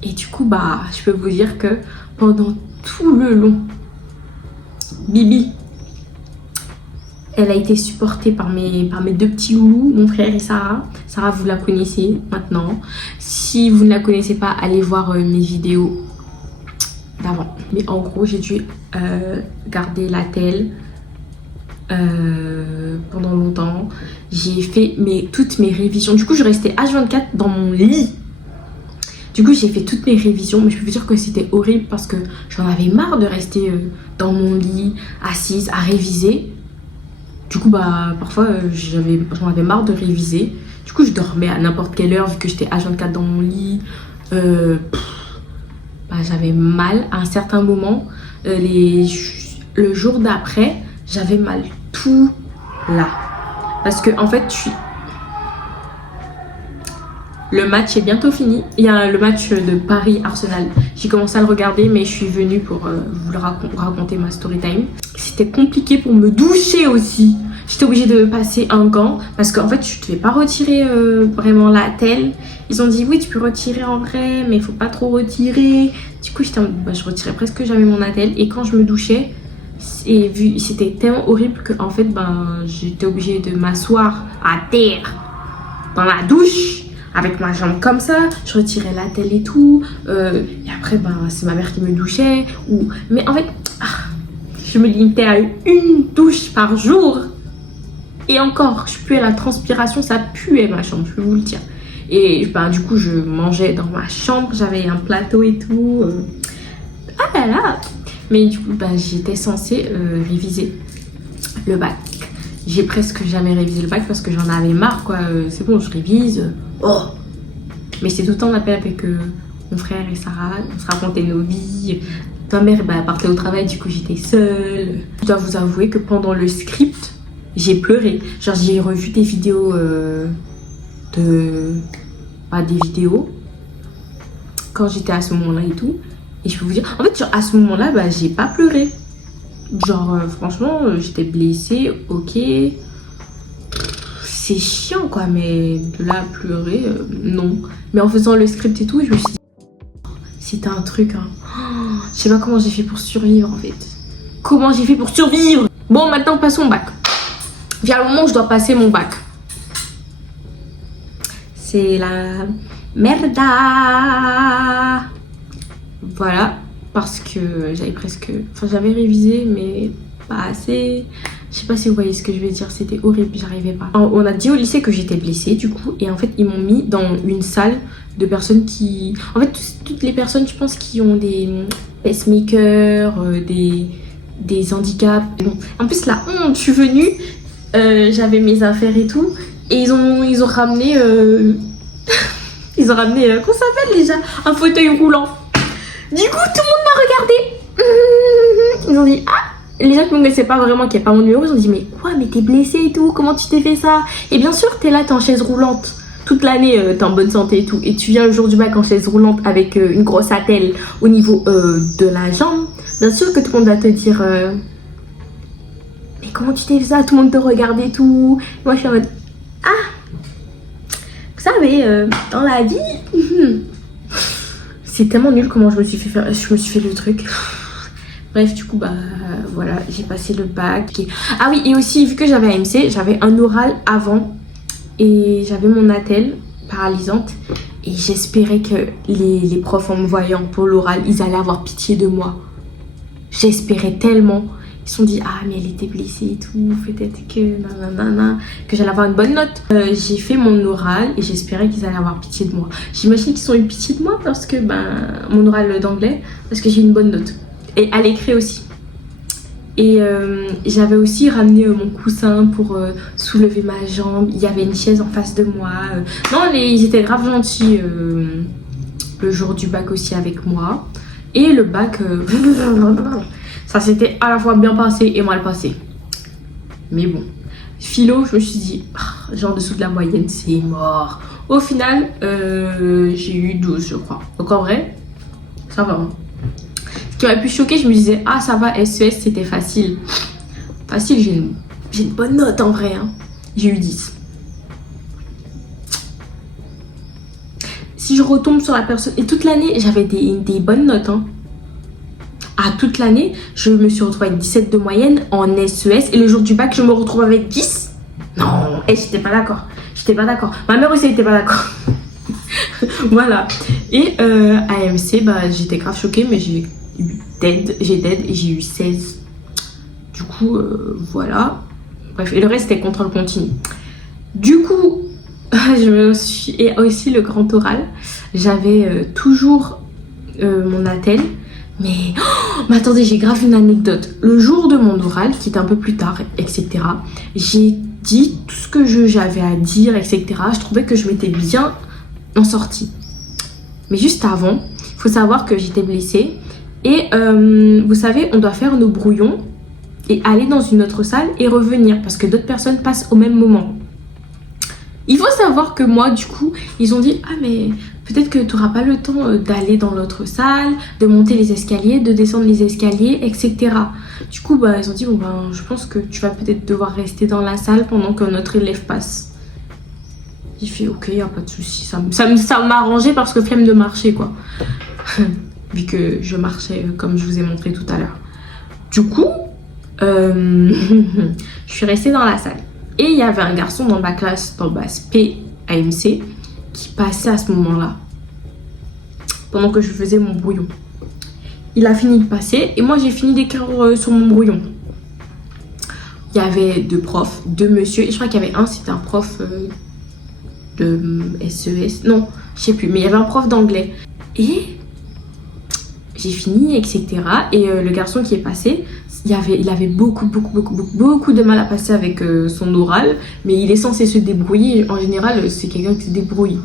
Et du coup, bah, je peux vous dire que pendant tout le long, Bibi, elle a été supportée par mes deux petits loulous, mon frère et Sarah. Sarah, vous la connaissez maintenant. Si vous ne la connaissez pas, allez voir mes vidéos d'avant. Mais en gros, j'ai dû garder la telle pendant longtemps. J'ai fait toutes mes révisions. Du coup, je restais H24 dans mon lit. Du coup, j'ai fait toutes mes révisions. Mais je peux vous dire que c'était horrible parce que j'en avais marre de rester dans mon lit, assise, à réviser. Du coup, bah, parfois, j'en avais marre de réviser. Du coup, je dormais à n'importe quelle heure vu que j'étais H24 dans mon lit. Bah, j'avais mal à un certain moment. Le jour d'après, j'avais mal tout là. Parce que en fait, le match est bientôt fini. Il y a le match de Paris-Arsenal. J'ai commencé à le regarder, mais je suis venue pour vous raconter ma story time. C'était compliqué pour me doucher aussi. J'étais obligée de passer un gant parce qu'en fait, je ne devais pas retirer vraiment la telle. Ils ont dit oui, tu peux retirer en vrai, mais il faut pas trop retirer. Du coup, je retirais presque jamais mon attelle. Et quand je me douchais, c'était tellement horrible que en fait, j'étais obligée de m'asseoir à terre dans la douche avec ma jambe comme ça. Je retirais l'attelle et tout. Et après, c'est ma mère qui me douchait. Mais en fait, je me limitais à une douche par jour. Et encore, je puais la transpiration, ça puait ma chambre, je peux vous le dire. Et du coup, je mangeais dans ma chambre, j'avais un plateau et tout. Ah là là. Mais du coup, j'étais censée réviser le bac. J'ai presque jamais révisé le bac parce que j'en avais marre, quoi. C'est bon, je révise. Oh. Mais c'est tout le temps en appel avec mon frère et Sarah. On se racontait nos vies. Ma mère partait au travail, du coup, j'étais seule. Je dois vous avouer que pendant le script, j'ai pleuré. Genre, j'ai revu des vidéos des vidéos quand j'étais à ce moment-là et tout. Et je peux vous dire, en fait, à ce moment-là, j'ai pas pleuré. Genre, franchement, j'étais blessée, ok. C'est chiant, quoi, mais de là à pleurer, non. Mais en faisant le script et tout, je me suis dit, c'était un truc, hein. Oh, je sais pas comment j'ai fait pour survivre, en fait. Comment j'ai fait pour survivre? Bon, maintenant, passons au bac. Vient le moment où je dois passer mon bac. C'est la merda. Voilà, parce que j'avais révisé, mais pas assez. Je sais pas si vous voyez ce que je veux dire, c'était horrible, j'arrivais pas. On a dit au lycée que j'étais blessée, du coup, et en fait, ils m'ont mis dans une salle de personnes qui... En fait, toutes les personnes, je pense, qui ont des pacemakers, des handicaps. Bon, en plus, la honte, je suis venue, j'avais mes affaires et tout, et ils ont ramené, qu'on s'appelle déjà, un fauteuil roulant. Du coup, tout le monde m'a regardé. Ils ont dit, ah, les gens qui ne me connaissaient pas vraiment, qui n'avaient pas mon numéro, ils ont dit, mais quoi, mais t'es blessée et tout, comment tu t'es fait ça? Et bien sûr, t'es là, t'es en chaise roulante. Toute l'année, t'es en bonne santé et tout. Et tu viens le jour du bac en chaise roulante avec une grosse attelle au niveau de la jambe. Bien sûr que tout le monde va te dire, mais comment tu t'es fait ça? Tout le monde te regarde et tout. Moi, je suis en mode, ah, vous savez, dans la vie, c'est tellement nul comment je me suis fait le truc. Bref, du coup, bah voilà, j'ai passé le bac. Ah oui, et aussi, vu que j'avais AMC, j'avais un oral avant. Et j'avais mon attelle paralysante. Et j'espérais que les profs, en me voyant pour l'oral, ils allaient avoir pitié de moi. J'espérais tellement. Ils se sont dit, ah, mais elle était blessée et tout. Peut-être que nanana, que j'allais avoir une bonne note. J'ai fait mon oral et j'espérais qu'ils allaient avoir pitié de moi. J'imagine qu'ils ont eu pitié de moi parce que, mon oral d'anglais, parce que j'ai une bonne note. Et à l'écrit aussi. Et j'avais aussi ramené mon coussin pour soulever ma jambe. Il y avait une chaise en face de moi. Non, ils étaient grave gentils le jour du bac aussi avec moi. Et le bac, ça s'était à la fois bien passé et mal passé. Mais bon, philo, je me suis dit, genre en dessous de la moyenne, c'est mort. Au final, j'ai eu 12, je crois. Donc en vrai, ça va. Hein. Ce qui aurait pu choquer, je me disais, ah ça va, SES c'était facile. Facile, j'ai une bonne note en vrai. Hein. J'ai eu 10. Si je retombe sur la personne, et toute l'année j'avais des bonnes notes. Hein. Ah, toute l'année, je me suis retrouvée avec 17 de moyenne en SES. Et le jour du bac, je me retrouve avec 10. Non, et j'étais pas d'accord. J'étais pas d'accord. Ma mère aussi était pas d'accord. Voilà. Et AMC, j'étais grave choquée, mais j'ai dead et j'ai eu 16. Du coup, voilà. Bref, et le reste c'était contrôle continu. Du coup, et aussi le grand oral, j'avais toujours mon attelle. Mais attendez, j'ai grave une anecdote. Le jour de mon oral, qui était un peu plus tard, etc., j'ai dit tout ce que j'avais à dire, etc. Je trouvais que je m'étais bien en sortie. Mais juste avant, il faut savoir que j'étais blessée. Et vous savez, on doit faire nos brouillons et aller dans une autre salle et revenir parce que d'autres personnes passent au même moment. Il faut savoir que moi, du coup, ils ont dit « Ah, mais peut-être que tu n'auras pas le temps d'aller dans l'autre salle, de monter les escaliers, de descendre les escaliers, etc. » Du coup, ils ont dit « Bon, je pense que tu vas peut-être devoir rester dans la salle pendant que notre élève passe. » J'ai fait « Ok, il n'y a pas de souci. » Ça m'a arrangé parce que flemme de marcher, quoi. Vu que je marchais comme je vous ai montré tout à l'heure. Du coup, je suis restée dans la salle. Et il y avait un garçon dans ma classe, dans ma SP AMC, qui passait à ce moment-là. Pendant que je faisais mon brouillon. Il a fini de passer et moi j'ai fini d'écrire sur mon brouillon. Il y avait deux profs, deux messieurs. Et je crois qu'il y avait un, c'était un prof de SES. Non, je sais plus, mais il y avait un prof d'anglais. Et j'ai fini, etc. Et le garçon qui est passé, il avait beaucoup de mal à passer avec son oral, mais il est censé se débrouiller. En général, c'est quelqu'un qui se débrouille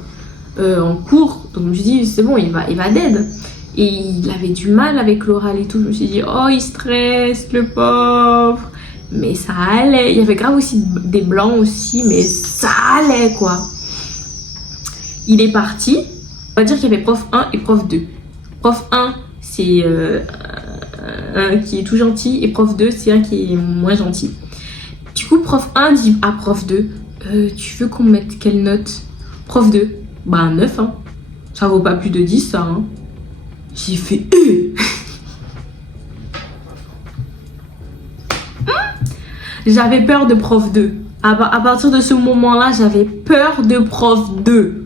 en cours. Donc je me suis dit, c'est bon, il va dead. Et il avait du mal avec l'oral et tout. Je me suis dit, oh, il stresse, le pauvre. Mais ça allait. Il y avait grave aussi des blancs aussi, mais ça allait, quoi. Il est parti. On va dire qu'il y avait prof 1 et prof 2. Prof 1, c'est un qui est tout gentil et prof 2 c'est un qui est moins gentil. Du coup prof 1 dit à prof 2 tu veux qu'on mette quelle note? Prof 2 9 hein. Ça vaut pas plus de 10 ça hein. J'ai fait J'avais peur de prof 2 à partir de ce moment là. J'avais peur de prof 2.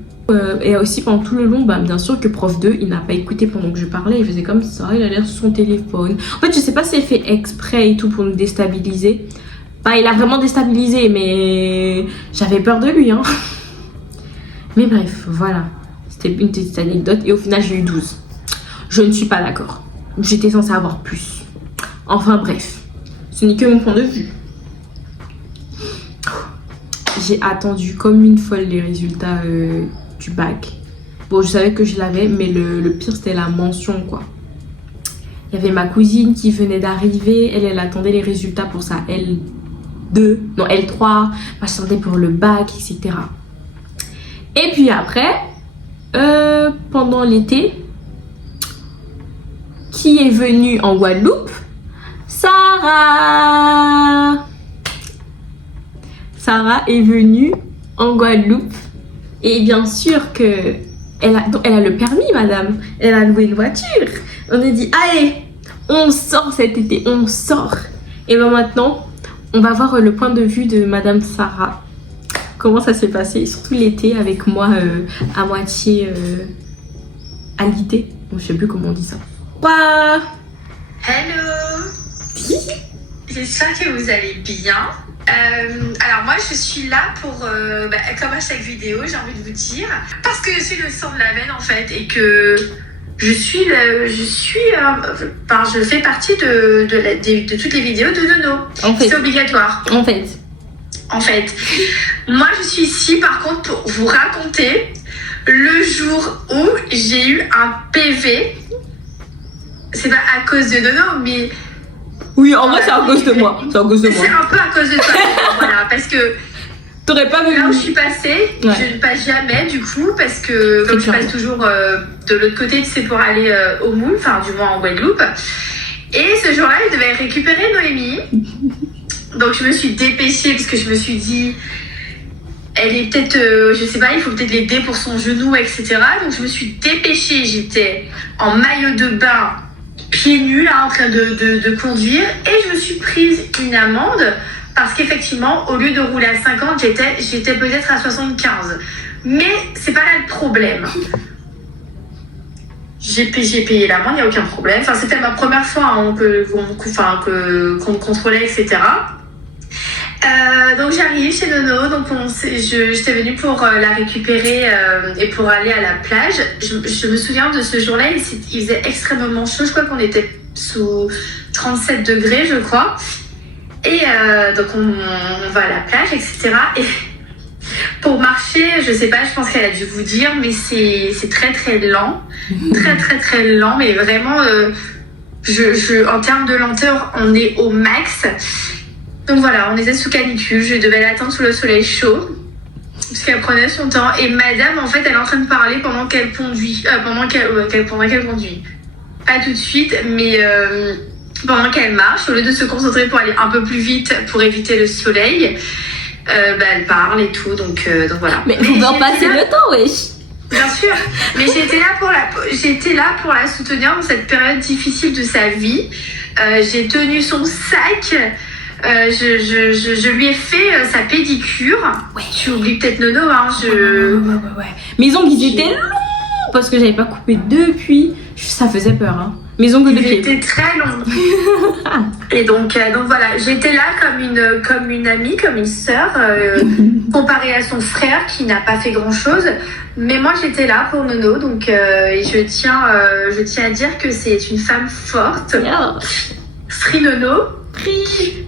Et aussi pendant tout le long, bien sûr que prof 2 il n'a pas écouté pendant que je parlais, il faisait comme ça, il a l'air sur son téléphone. En fait je sais pas si il fait exprès et tout pour nous déstabiliser. Il a vraiment déstabilisé, mais j'avais peur de lui hein. Mais bref, voilà, c'était une petite anecdote et au final j'ai eu 12. Je ne suis pas d'accord, j'étais censée avoir plus. Enfin bref. Ce n'est que mon point de vue. J'ai attendu comme une folle les résultats du bac. Bon, je savais que je l'avais, mais le pire, c'était la mention, quoi. Il y avait ma cousine qui venait d'arriver. Elle attendait les résultats pour sa L2, non L3. J'attendais pour le bac, etc. Et puis après, pendant l'été, qui est venue en Guadeloupe? Sarah! Sarah est venue en Guadeloupe. Et bien sûr que elle a le permis, madame. Elle a loué une voiture. On a dit, allez, on sort cet été, on sort. Et bien maintenant, on va voir le point de vue de madame Sarah. Comment ça s'est passé, surtout l'été, avec moi à moitié alité. Bon, je sais plus comment on dit ça. Quoi? Hello. J'espère que vous allez bien. Alors moi je suis là pour, comme à chaque vidéo, j'ai envie de vous dire, parce que je suis le sang de la veine en fait, et que je fais partie de toutes les vidéos de Nono. En fait, c'est obligatoire. En fait, moi je suis ici par contre pour vous raconter le jour où j'ai eu un PV. C'est pas à cause de Nono, mais... Oui, en vrai, c'est à cause de moi. C'est à cause de moi. C'est un peu à cause de toi. Voilà, parce que... T'aurais pas vu. Là où je suis passée, je ne passe jamais, du coup, parce que comme je passe toujours de l'autre côté, tu sais, pour aller au Moule, enfin, du moins en Guadeloupe. Et ce jour-là, je devais récupérer Noémie. Donc, je me suis dépêchée, parce que je me suis dit... Elle est peut-être, je sais pas, il faut peut-être l'aider pour son genou, etc. Donc, je me suis dépêchée. J'étais en maillot de bain, pieds nus là en train de conduire, et je me suis prise une amende parce qu'effectivement au lieu de rouler à 50 j'étais peut-être à 75, mais c'est pas là le problème. J'ai payé l'amende, il n'y a aucun problème, enfin c'était ma première fois qu'on me contrôlait, etc. Donc j'arrive chez Nono, donc j'étais venue pour la récupérer et pour aller à la plage. Je me souviens de ce jour-là, il faisait extrêmement chaud, je crois qu'on était sous 37 degrés, je crois. Et donc on va à la plage, etc. Et pour marcher, je sais pas, je pense qu'elle a dû vous dire, mais c'est très très lent, très lent, mais vraiment, en termes de lenteur, on est au max. Donc voilà, on était sous canicule, je devais l'attendre sous le soleil chaud, parce qu'elle prenait son temps. Et madame, en fait, elle est en train de parler pendant qu'elle conduit. Pendant qu'elle conduit. Pas tout de suite, mais pendant qu'elle marche, au lieu de se concentrer pour aller un peu plus vite pour éviter le soleil, elle parle et tout, donc voilà. Mais on va passer le temps, wesh. Bien sûr, mais j'étais là pour la soutenir dans cette période difficile de sa vie. J'ai tenu son sac. Je lui ai fait sa pédicure. Ouais. Tu oublies peut-être Nono, hein. Ouais. Mes ongles, ils étaient longs parce que j'avais pas coupé depuis. Ça faisait peur, hein. Mes ongles de pied. Ils étaient très longs. Et donc voilà, j'étais là comme une amie, comme une sœur, comparée à son frère qui n'a pas fait grand-chose. Mais moi, j'étais là pour Nono, donc et je tiens à dire que c'est une femme forte. Free Nono. Free.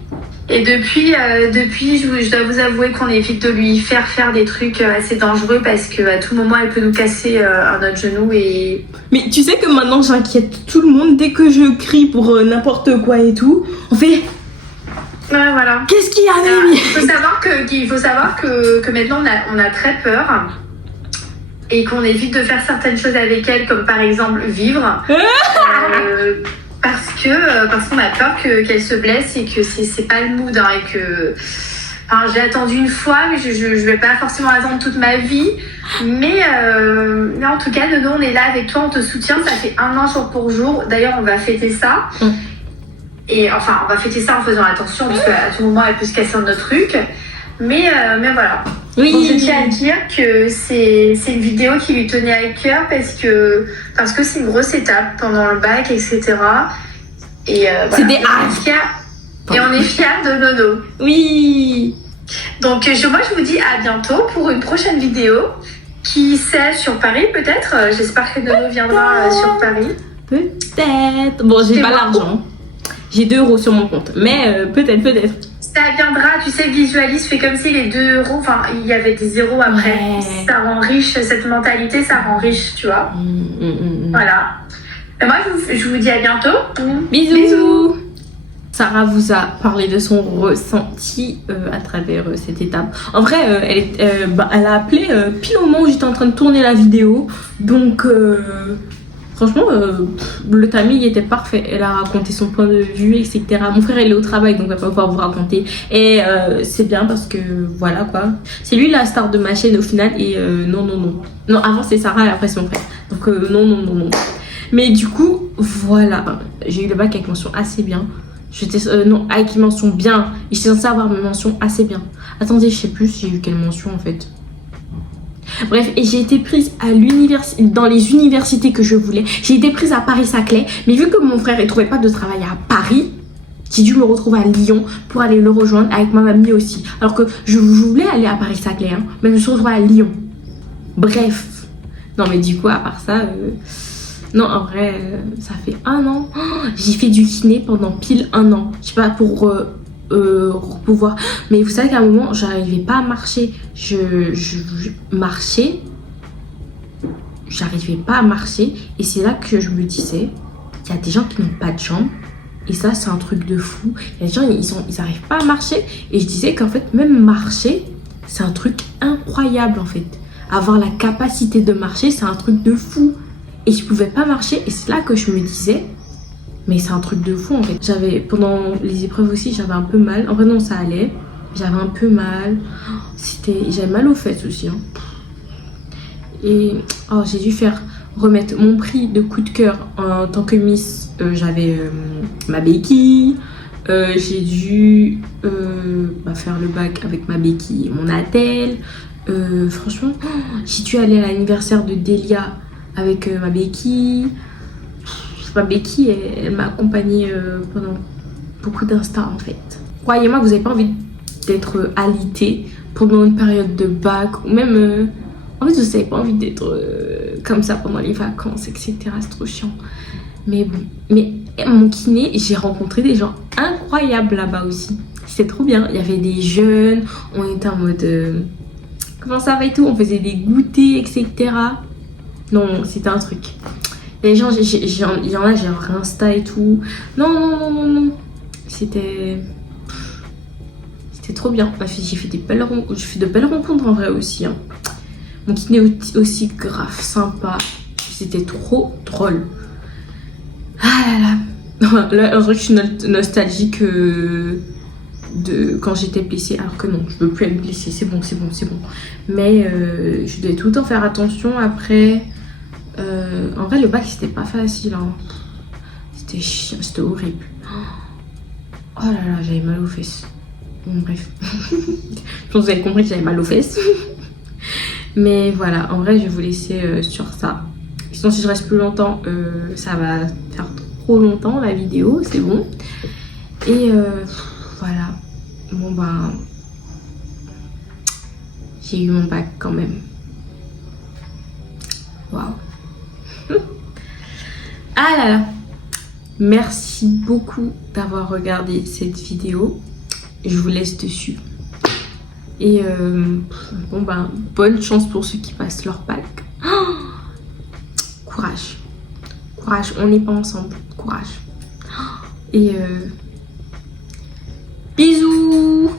Et depuis, je dois vous avouer qu'on évite de lui faire des trucs assez dangereux parce qu'à tout moment, elle peut nous casser un autre genou. Et... Mais tu sais que maintenant, j'inquiète tout le monde dès que je crie pour n'importe quoi et tout. On fait... Ouais, voilà. Qu'est-ce qu'il y a, Noémie? Il faut savoir que maintenant, on a très peur. Et qu'on évite de faire certaines choses avec elle, comme par exemple vivre. Parce qu'on a peur qu'elle se blesse et que c'est pas le mood, hein, et que... Enfin, j'ai attendu une fois, mais je vais pas forcément attendre toute ma vie. Mais en tout cas, Nono, on est là avec toi, on te soutient. Ça fait 1 an jour pour jour. D'ailleurs, on va fêter ça. Et enfin, on va fêter ça en faisant attention, parce qu'à tout moment, elle peut se casser un autre truc. Mais voilà. Oui. Donc, je tiens à dire que c'est une vidéo qui lui tenait à cœur parce que c'est une grosse étape pendant le bac, etc. Et voilà. C'était et on est fiers de Nono. Oui. Donc moi je vous dis à bientôt pour une prochaine vidéo. Qui sait, sur Paris peut-être. J'espère que Nono viendra sur Paris. Peut-être. Bon, j'ai pas l'argent. J'ai 2 euros sur mon compte. Mais peut-être. Ça viendra, tu sais, visualise, fais comme si les 2 euros, enfin, il y avait des zéros après. Ouais. Ça rend riche, cette mentalité, ça rend riche, tu vois. Voilà. Et moi, je vous dis à bientôt. Bisous. Sarah vous a parlé de son ressenti à travers cette étape. En vrai, elle a appelé pile au moment où j'étais en train de tourner la vidéo. Donc, franchement, le timing était parfait. Elle a raconté son point de vue, etc. Mon frère, il est au travail, donc il va pas pouvoir vous raconter. Et c'est bien parce que, voilà quoi. C'est lui la star de ma chaîne au final. Et non. Non, avant c'est Sarah et après c'est mon frère. Donc, non. Mais du coup, voilà. J'ai eu le bac avec mention assez bien. J'étais non, avec mention bien. J'étais censée avoir mes mentions assez bien. Attendez, je sais plus si j'ai eu quelle mention en fait. Bref, et j'ai été prise à dans les universités que je voulais. J'ai été prise à Paris-Saclay. Mais vu que mon frère ne trouvait pas de travail à Paris, j'ai dû me retrouver à Lyon pour aller le rejoindre avec ma mamie aussi. Alors que je voulais aller à Paris-Saclay, hein, mais je me suis retrouvée à Lyon. Bref. Non, mais du coup, à part ça... Non, en vrai, ça fait 1 an. Oh, j'ai fait du kiné pendant pile 1 an. Je sais pas, pour pouvoir... Mais vous savez qu'à un moment, j'arrivais pas à marcher. Je marchais. J'arrivais pas à marcher. Et c'est là que je me disais, il y a des gens qui n'ont pas de jambes. Et ça, c'est un truc de fou. Il y a des gens, ils arrivent pas à marcher. Et je disais qu'en fait, même marcher, c'est un truc incroyable en fait. Avoir la capacité de marcher, c'est un truc de fou. Et je pouvais pas marcher et c'est là que je me disais mais c'est un truc de fou en fait. Pendant les épreuves aussi, j'avais un peu mal. En vrai non, ça allait. J'avais un peu mal. J'avais mal aux fesses aussi. Hein. Et j'ai dû remettre mon prix de coup de cœur en tant que Miss. J'avais ma béquille. J'ai dû faire le bac avec ma béquille et mon attelle. Franchement, j'ai dû aller à l'anniversaire de Delia avec ma béquille. Ma béquille, elle m'a accompagnée pendant beaucoup d'instants en fait. Croyez-moi que vous n'avez pas envie d'être alité pendant une période de bac ou même... en fait, vous n'avez pas envie d'être comme ça pendant les vacances, etc. C'est trop chiant. Mais bon. Mais mon kiné, j'ai rencontré des gens incroyables là-bas aussi. C'était trop bien. Il y avait des jeunes, on était en mode... comment ça va et tout, on faisait des goûters, etc. Non, c'était un truc. Les gens, il y en a, j'ai leur Insta et tout. Non. C'était trop bien. J'ai fait de belles rencontres en vrai aussi. Hein. Mon kiné aussi grave sympa. C'était trop drôle. Ah là là. Là, en vrai, je suis nostalgique de quand j'étais blessée. Alors que non, je veux plus être blessée. C'est bon. Mais je devais tout le temps faire attention après. En vrai, le bac, c'était pas facile. Hein. C'était chiant, c'était horrible. Oh là là, j'avais mal aux fesses. Bon, bref. Je pense que vous avez compris que j'avais mal aux fesses. Mais voilà, en vrai, je vais vous laisser sur ça. Sinon, si je reste plus longtemps, ça va faire trop longtemps la vidéo, c'est bon. Et voilà. Bon, ben. J'ai eu mon bac quand même. Waouh. Ah là là. Merci beaucoup d'avoir regardé cette vidéo. Je vous laisse dessus. Et bon ben, bonne chance pour ceux qui passent leur bac. Oh, courage. Courage, on n'est pas ensemble. Courage. Et bisous.